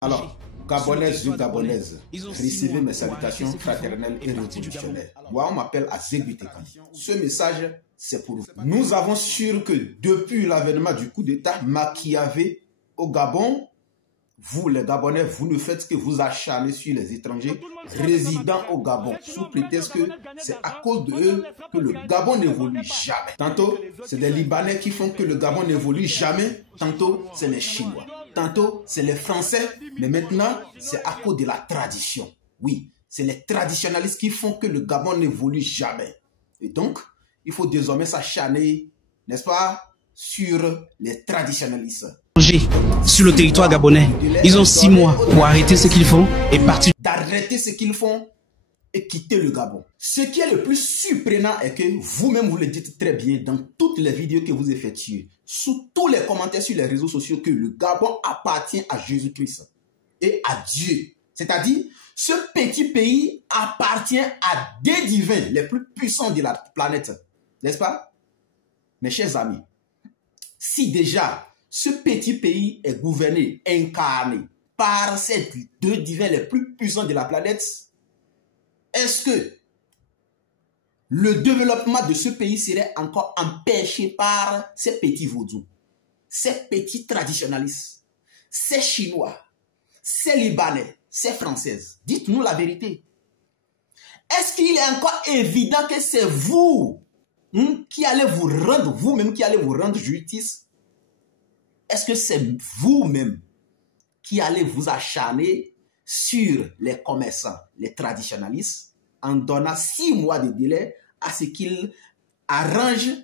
Alors, Gabonaises et Gabonaises, recevez mes salutations fraternelles et révolutionnaires. Moi, on m'appelle Azegui Tekandi. Ce message, c'est pour vous. Nous avons su que depuis l'avènement du coup d'État Machiavé au Gabon, vous, les Gabonais, vous ne faites que vous acharner sur les étrangers résidant au Gabon, sous prétexte que c'est à cause de eux que le Gabon n'évolue jamais. Tantôt, c'est des Libanais qui font que le Gabon n'évolue jamais. Tantôt, c'est les Chinois. Tantôt, c'est les Français. Mais maintenant, c'est à cause de la tradition. Oui, c'est les traditionalistes qui font que le Gabon n'évolue jamais. Et donc, il faut désormais s'acharner, n'est-ce pas, sur les traditionalistes. Sur le territoire gabonais, ils ont 6 mois pour arrêter ce qu'ils font et partir. D'arrêter ce qu'ils font et quitter le Gabon. Ce qui est le plus surprenant est que vous-même vous le dites très bien dans toutes les vidéos que vous effectuez, sous tous les commentaires sur les réseaux sociaux, que le Gabon appartient à Jésus-Christ et à Dieu. C'est-à-dire, ce petit pays appartient à des divins les plus puissants de la planète. N'est-ce pas? Mes chers amis, si déjà ce petit pays est gouverné, incarné par ces deux divins les plus puissants de la planète, est-ce que le développement de ce pays serait encore empêché par ces petits vaudous, ces petits traditionalistes, ces Chinois, ces Libanais, ces Françaises? Dites-nous la vérité. Est-ce qu'il est encore évident que c'est vous qui allez vous rendre, vous-même qui allez vous rendre justice? Est-ce que c'est vous-même qui allez vous acharner sur les commerçants, les traditionalistes, en donnant 6 mois de délai à ce qu'ils arrangent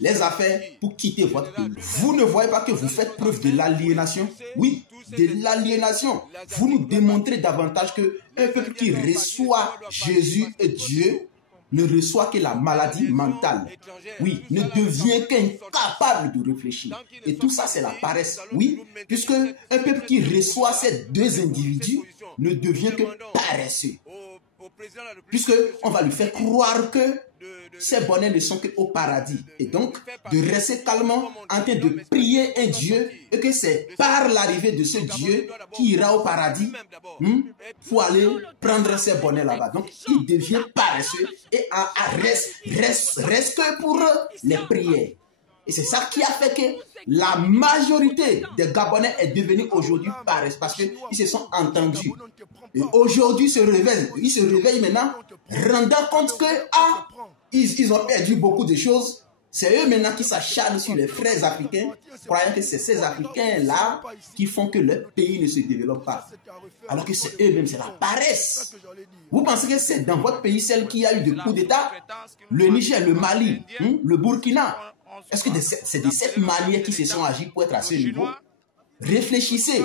les affaires pour quitter votre pays? Vous ne voyez pas que vous faites preuve de l'aliénation? Oui, de l'aliénation. Vous nous démontrez davantage qu'un peuple qui reçoit Jésus et Dieu ne reçoit que la maladie mentale. Oui, ne devient qu'incapable de réfléchir. Et tout ça, c'est la paresse. Oui, puisque un peuple qui reçoit ces deux individus ne devient que paresseux. Puisque on va lui faire croire que ces bonnets ne sont qu'au paradis. Et donc, de rester calmement en train de prier un Dieu et que c'est par l'arrivée de ce Dieu qui ira au paradis pour aller prendre ces bonnets là-bas. Donc, il devient paresseux et reste que pour les prières. Et c'est ça qui a fait que la majorité des Gabonais est devenue aujourd'hui paresseux parce qu'ils se sont entendus. Et aujourd'hui, ils se réveillent maintenant, rendant compte que ils ont perdu beaucoup de choses. C'est eux maintenant qui s'acharnent sur les frères africains, croyant que c'est ces Africains-là qui font que leur pays ne se développe pas. Alors que c'est eux-mêmes, c'est la paresse. Vous pensez que c'est dans votre pays celle qui a eu des coups d'État? Le Niger, le Mali, le Burkina. Est-ce que c'est de cette manière qu'ils se sont agis pour être à ce niveau? Réfléchissez.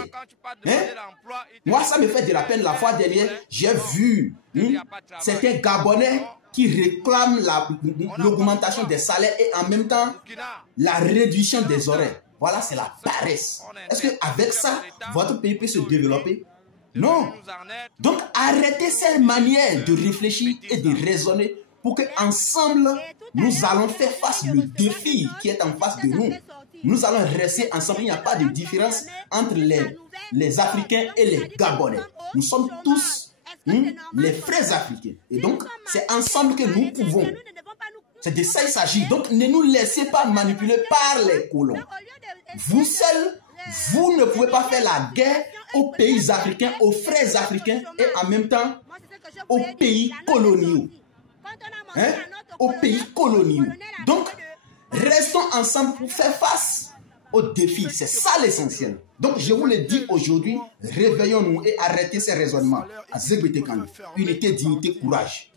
Moi, ça me fait de la peine. La fois dernière, j'ai vu certains Gabonais qui réclament l'augmentation des salaires et en même temps la réduction des horaires. Voilà, c'est la paresse. Est-ce qu'avec ça, votre pays peut se développer? Non. Donc, arrêtez cette manière de réfléchir et de raisonner pour qu'ensemble, nous allons faire face au défi qui est en face de nous. Nous allons rester ensemble. Il n'y a pas de différence entre les Africains et les Gabonais. Nous sommes tous les frères africains. Et donc, c'est ensemble que nous pouvons. C'est de ça qu'il s'agit. Donc, ne nous laissez pas manipuler par les colons. Vous seuls, vous ne pouvez pas faire la guerre aux pays africains, aux frères africains et en même temps aux pays coloniaux. Aux pays coloniaux. Donc, restons ensemble pour faire face aux défis. C'est ça l'essentiel. Donc, je vous le dis aujourd'hui, réveillons-nous et arrêtez ces raisonnements. Azegui Tekandi, unité, dignité, courage.